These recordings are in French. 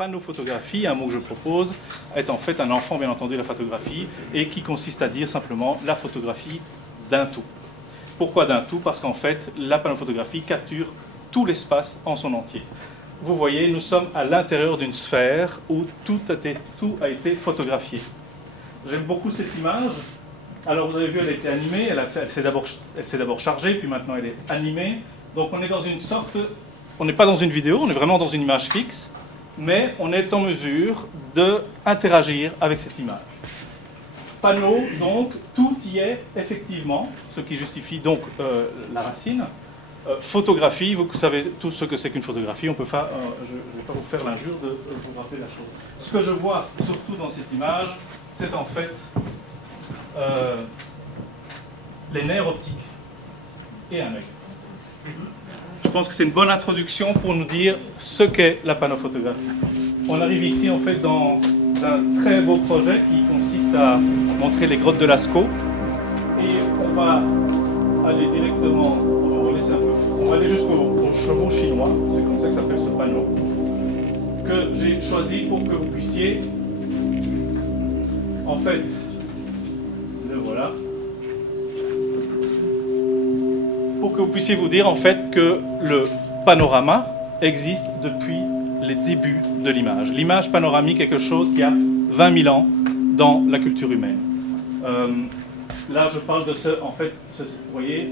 Panophotographie, un mot que je propose, est en fait un enfant bien entendu de la photographie et qui consiste à dire simplement la photographie d'un tout. Pourquoi d'un tout? Parce qu'en fait, la panophotographie capture tout l'espace en son entier. Vous voyez, nous sommes à l'intérieur d'une sphère où tout a été photographié. J'aime beaucoup cette image. Alors vous avez vu, elle a été animée, elle s'est d'abord chargée, puis maintenant elle est animée. Donc on est dans une sorte, on n'est pas dans une vidéo, on est vraiment dans une image fixe, mais on est en mesure d'interagir avec cette image. Panneau, donc, tout y est effectivement, ce qui justifie donc la racine. Photographie, vous savez tous ce que c'est qu'une photographie, on peut pas, je ne vais pas vous faire l'injure de vous rappeler la chose. Ce que je vois surtout dans cette image, c'est en fait les nerfs optiques et un œil. Je pense que c'est une bonne introduction pour nous dire ce qu'est la panophotographie. On arrive ici en fait dans un très beau projet qui consiste à montrer les grottes de Lascaux. Et on va aller directement, on va laisser un peu, on va aller jusqu'au chevaux chinois, c'est comme ça que s'appelle ce panneau, que j'ai choisi pour que vous puissiez, en fait, le voilà, pour que vous puissiez vous dire en fait que le panorama existe depuis les débuts de l'image. L'image panoramique est quelque chose qui a 20 000 ans dans la culture humaine. Là, je parle de ce, en fait, vous voyez,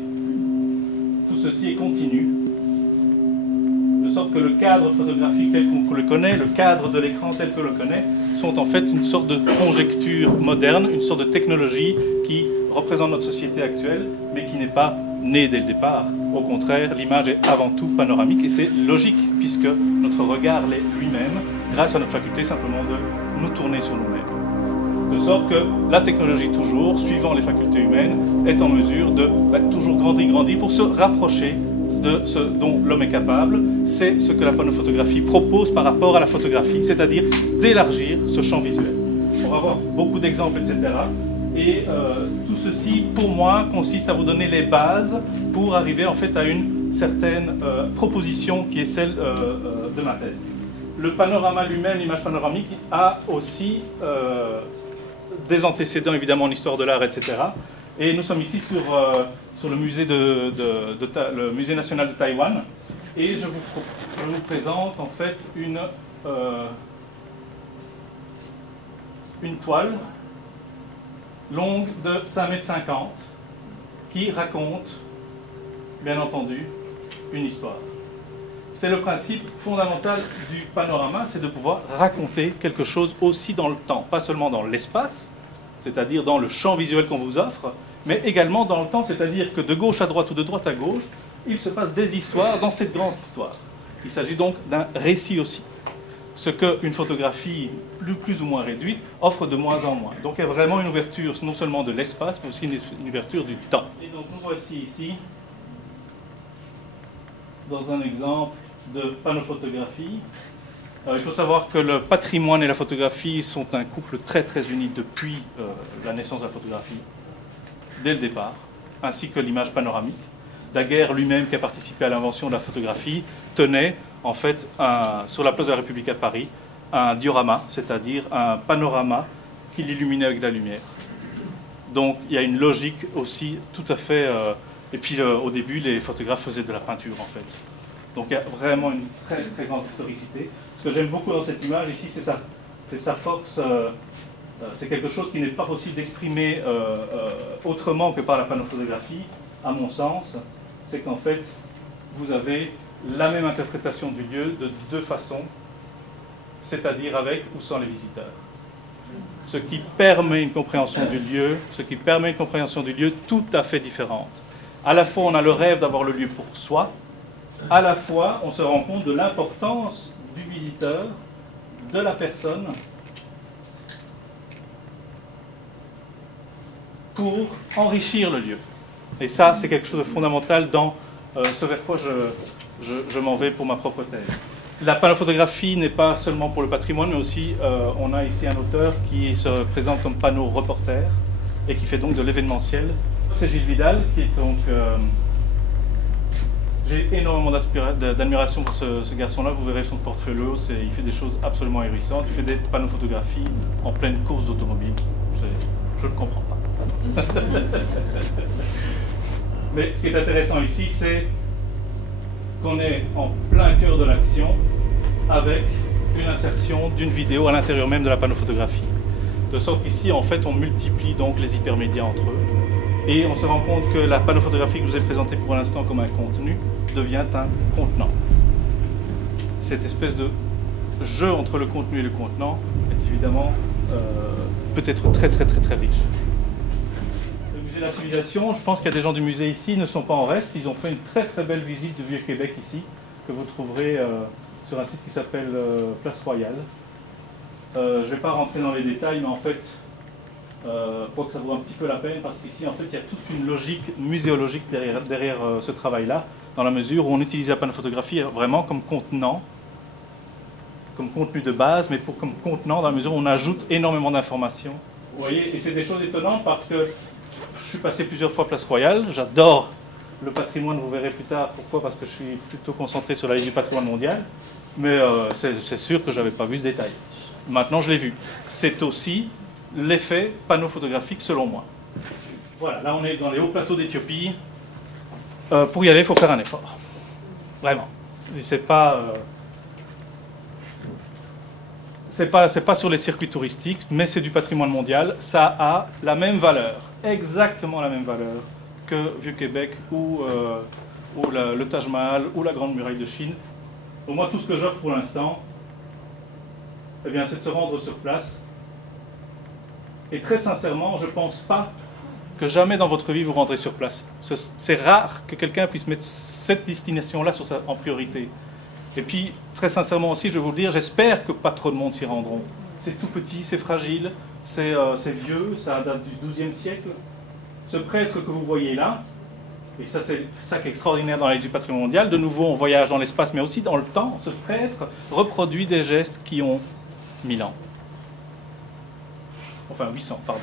tout ceci est continu, de sorte que le cadre photographique tel qu'on le connaît, le cadre de l'écran tel que l'on le connaît, sont en fait une sorte de conjecture moderne, une sorte de technologie qui représente notre société actuelle, mais qui n'est pas née dès le départ. Au contraire, l'image est avant tout panoramique, et c'est logique, puisque notre regard l'est lui-même, grâce à notre faculté simplement de nous tourner sur nous-mêmes. De sorte que la technologie, toujours, suivant les facultés humaines, est en mesure de toujours grandir pour se rapprocher de ce dont l'homme est capable. C'est ce que la panophotographie propose par rapport à la photographie, c'est-à-dire d'élargir ce champ visuel. On va voir beaucoup d'exemples, etc. Et tout ceci, pour moi, consiste à vous donner les bases pour arriver en fait à une certaine proposition qui est celle de ma thèse. Le panorama lui-même, l'image panoramique, a aussi des antécédents évidemment en histoire de l'art, etc. Et nous sommes ici sur le musée, le musée national de Taïwan. Et je vous présente en fait une toile longue de 5,50 m qui raconte, bien entendu, une histoire. C'est le principe fondamental du panorama, c'est de pouvoir raconter quelque chose aussi dans le temps, pas seulement dans l'espace, c'est-à-dire dans le champ visuel qu'on vous offre, mais également dans le temps, c'est-à-dire que de gauche à droite ou de droite à gauche, il se passe des histoires dans cette grande histoire. Il s'agit donc d'un récit aussi. Ce qu'une photographie plus ou moins réduite offre de moins en moins. Donc il y a vraiment une ouverture non seulement de l'espace, mais aussi une ouverture du temps. Et donc nous voici ici dans un exemple de panophotographie. Alors, il faut savoir que le patrimoine et la photographie sont un couple très très uni depuis la naissance de la photographie, dès le départ, ainsi que l'image panoramique. Daguerre lui-même, qui a participé à l'invention de la photographie, tenait en fait sur la place de la République à Paris un diorama, c'est-à-dire un panorama qui l'illuminait avec de la lumière. Donc il y a une logique aussi tout à fait... et puis au début, les photographes faisaient de la peinture en fait. Donc il y a vraiment une très très grande historicité. Ce que j'aime beaucoup dans cette image ici, c'est sa force... c'est quelque chose qui n'est pas possible d'exprimer autrement que par la panophotographie, à mon sens. C'est qu'en fait, vous avez la même interprétation du lieu de deux façons, c'est-à-dire avec ou sans les visiteurs. Ce qui permet une compréhension du lieu, tout à fait différente. À la fois, on a le rêve d'avoir le lieu pour soi, à la fois, on se rend compte de l'importance du visiteur, de la personne, pour enrichir le lieu. Et ça, c'est quelque chose de fondamental dans ce vers quoi je m'en vais pour ma propre thèse. La panophotographie n'est pas seulement pour le patrimoine, mais aussi, on a ici un auteur qui se présente comme panneau reporter et qui fait donc de l'événementiel. C'est Gilles Vidal, qui est donc J'ai énormément d'admiration pour ce garçon-là. Vous verrez son portfolio, il fait des choses absolument ahurissantes. Il fait des panneaux photographies en pleine course d'automobile. Je ne comprends pas. Mais ce qui est intéressant ici, c'est qu'on est en plein cœur de l'action avec une insertion d'une vidéo à l'intérieur même de la panneau-photographie. De sorte qu'ici, en fait, on multiplie donc les hypermédias entre eux. Et on se rend compte que la panneau-photographie que je vous ai présentée pour l'instant comme un contenu devient un contenant. Cette espèce de jeu entre le contenu et le contenant est évidemment peut-être très riche. Le musée de la civilisation, je pense qu'il y a des gens du musée ici, ils ne sont pas en reste. Ils ont fait une très belle visite du Vieux-Québec ici, que vous trouverez sur un site qui s'appelle Place Royale. Je ne vais pas rentrer dans les détails, mais en fait, quoique ça vaut un petit peu la peine, parce qu'ici, en fait, il y a toute une logique muséologique derrière ce travail-là, dans la mesure où on utilise la panneau-photographie vraiment comme contenant, comme contenu de base, mais comme contenant dans la mesure où on ajoute énormément d'informations. Vous voyez, et c'est des choses étonnantes parce que je suis passé plusieurs fois Place Royale, j'adore le patrimoine, vous verrez plus tard pourquoi, parce que je suis plutôt concentré sur la liste du patrimoine mondial, mais c'est sûr que je n'avais pas vu ce détail. Maintenant, je l'ai vu. C'est aussi l'effet panneau photographique selon moi. Voilà, là on est dans les hauts plateaux d'Éthiopie. Pour y aller, il faut faire un effort. Vraiment. C'est pas sur les circuits touristiques, mais c'est du patrimoine mondial. Ça a la même valeur, exactement la même valeur que Vieux-Québec ou le Taj Mahal ou la Grande Muraille de Chine. Pour moi, tout ce que j'offre pour l'instant, eh bien, c'est de se rendre sur place. Et très sincèrement, je ne pense pas que jamais dans votre vie vous rendrez sur place. C'est rare que quelqu'un puisse mettre cette destination-là en priorité. Et puis, très sincèrement aussi, je vais vous le dire, j'espère que pas trop de monde s'y rendront. C'est tout petit, c'est fragile, c'est vieux, ça date du XIIe siècle. Ce prêtre que vous voyez là, et ça c'est ça qui est extraordinaire dans les du patrimoine mondial, de nouveau on voyage dans l'espace mais aussi dans le temps, ce prêtre reproduit des gestes qui ont 1000 ans. Enfin 800, pardon.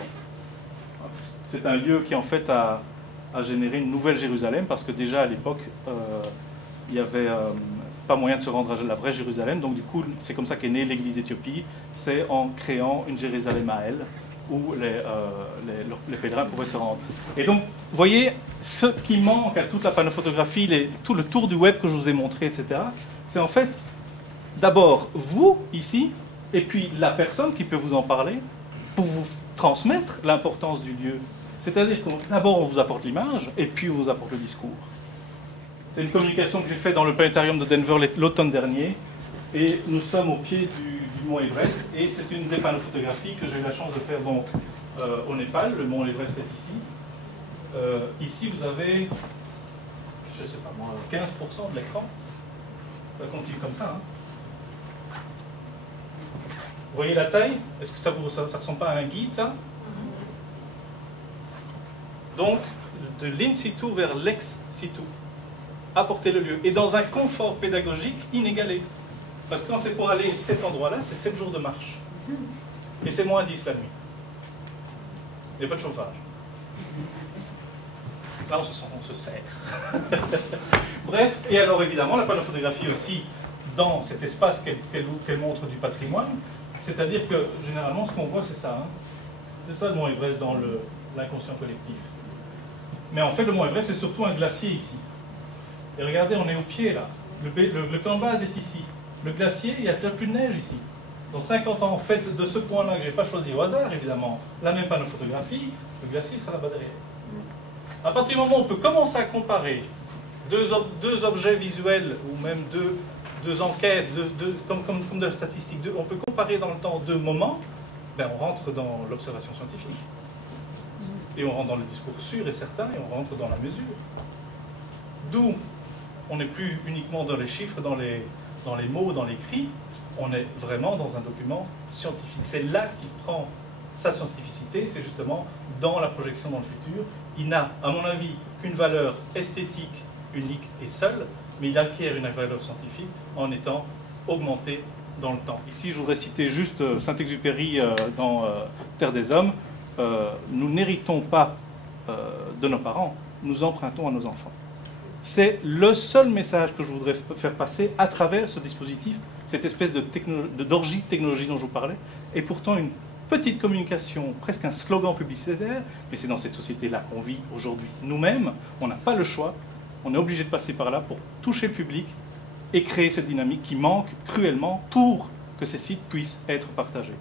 C'est un lieu qui en fait a généré une nouvelle Jérusalem, parce que déjà à l'époque, il n'y avait pas moyen de se rendre à la vraie Jérusalem, donc du coup c'est comme ça qu'est née l'église d'Éthiopie, c'est en créant une Jérusalem à elle, où les pèlerins pouvaient se rendre. Et donc, vous voyez, ce qui manque à toute la panneau-photographie, tout le tour du web que je vous ai montré, etc., c'est en fait, d'abord, vous, ici, et puis la personne qui peut vous en parler, pour vous transmettre l'importance du lieu. C'est-à-dire que d'abord, on vous apporte l'image, et puis on vous apporte le discours. C'est une communication que j'ai faite dans le planétarium de Denver l'automne dernier, et nous sommes au pied du mont Everest, et c'est une des panneaux-photographies que j'ai eu la chance de faire donc au Népal. Le mont Everest est ici. Ici, vous avez, je ne sais pas moi, 15% de l'écran. Ça continue comme ça. Hein. Vous voyez la taille? Est-ce que ça ne ressemble pas à un guide, ça? Donc, de l'in situ vers l'ex situ. Apporter le lieu. Et dans un confort pédagogique inégalé. Parce que quand c'est pour aller à cet endroit-là, c'est 7 jours de marche. Et c'est moins 10 la nuit. Il n'y a pas de chauffage. Là, on se serre. Bref, et alors évidemment, la panneau-photographie aussi, dans cet espace qu'elle montre du patrimoine, c'est-à-dire que généralement, ce qu'on voit, c'est ça. Hein. C'est ça le mont Everest dans l'inconscient collectif. Mais en fait, le mont Everest, c'est surtout un glacier ici. Et regardez, on est au pied là. Le camp base est ici. Le glacier, il n'y a déjà plus de neige ici. Dans 50 ans, en fait, de ce point-là que je n'ai pas choisi au hasard, évidemment, la même panneau-photographie, le glacier sera là-bas derrière. À partir du moment où on peut commencer à comparer deux objets visuels, ou même deux enquêtes, comme de la statistique, on peut comparer dans le temps deux moments, ben on rentre dans l'observation scientifique. Et on rentre dans le discours sûr et certain, et on rentre dans la mesure. D'où on n'est plus uniquement dans les chiffres, dans les mots, dans les cris, on est vraiment dans un document scientifique. C'est là qu'il prend sa scientificité, c'est justement dans la projection dans le futur. Il n'a, à mon avis, qu'une valeur esthétique unique et seule, mais il acquiert une valeur scientifique en étant augmenté dans le temps. Ici, je voudrais citer juste Saint-Exupéry dans Terre des Hommes. Nous n'héritons pas de nos parents, nous empruntons à nos enfants. C'est le seul message que je voudrais faire passer à travers ce dispositif, cette espèce d'orgie technologique dont je vous parlais, et pourtant une petite communication, presque un slogan publicitaire, mais c'est dans cette société-là qu'on vit aujourd'hui nous-mêmes, on n'a pas le choix, on est obligé de passer par là pour toucher le public et créer cette dynamique qui manque cruellement pour que ces sites puissent être partagés.